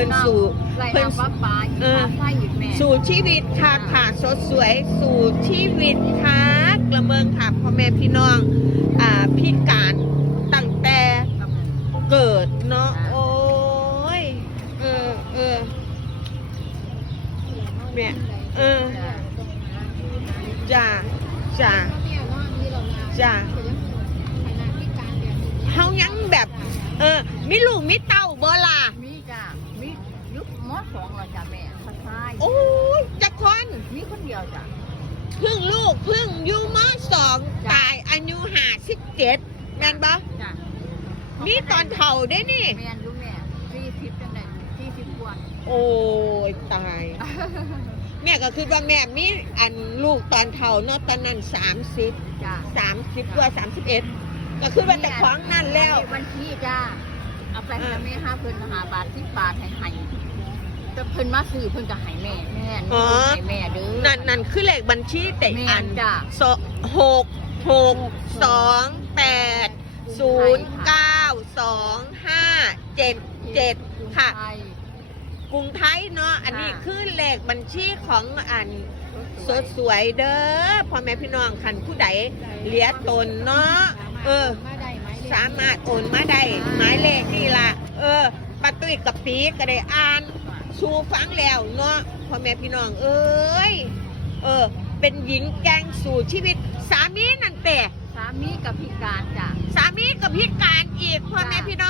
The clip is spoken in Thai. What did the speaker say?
พิ่นสู่ ไรเพิ่นน้ำว่าปลาอีกเออปลาไฟอีกแม่ สู่ชีวิตค่ะค่ะสดสวยสู่ชีวิตค่ะกระเมืองค่ะพ่อแม่พี่น้องอ่าพิการตั้งแต่เกิดเนาะโอ้ยเออเออแม่เออจ้าจ้าจ้าเฮายังแบบ เออมีลูกมีเต้าบ่ล่ะ มีจ้ะมียุค มอสองแล้วจ้ะแม่พัดท้ายโอ้ยจักคนมีคนเดียวจ้ะเพึ่งลูกเพึ่งอยูมอสองจ้ะตายอายุห้าสิบเจ็ดแม่นบ่จ้ะมีตอนเฒ่าได้นี่ แม่นลูกแม่สี่สิบจังไดสี่สิบกว่าโอ้ยตาย แม่ก็คือว่าแม่มีอันลูกตอนเฒ่าเนาะตอนนั้นสามสิบจ้ะสามสิบกว่าสามสิบเอ็ดก็คือว่าแต่ของนั่นแล้วบัญชีจ้าเอาไปให้แม่ห้าเพิ่นหาบาทสิบบาทให้ให้ แต่เพิ่นมาซื้อเพิ่นก็ให้แม่แม่นี่ให้แม่เด้อ นั่นนั่นคือเลขบัญชีแต่แม่อันจ้ะสหกหกสองแปดศูนย์เก้าสองห้าเจ็ดเจ็ดค่ะไทยกรุงไทยเนาะอันนี้ค่ะ คือเลขบัญชีของอันสดสวยเด้อพ่อแม่พี่น้องคันผู้ใดเหลียตนเนาะเออมาได้ไหมสามารถโอนมาได้หมายเลขนี่ล่ะ เออปาตุ้ยกับปีก็ได้อ่าน ชูฟังแล้วเนาะพ่อแม่พี่น้องเอ้ยเออ เป็นหญิงแกร่งสู่ชีวิต สามีนั่นแต่สามีกับพิการจ้ะสามีกับพิการอีกพ่อแม่พี่น้อง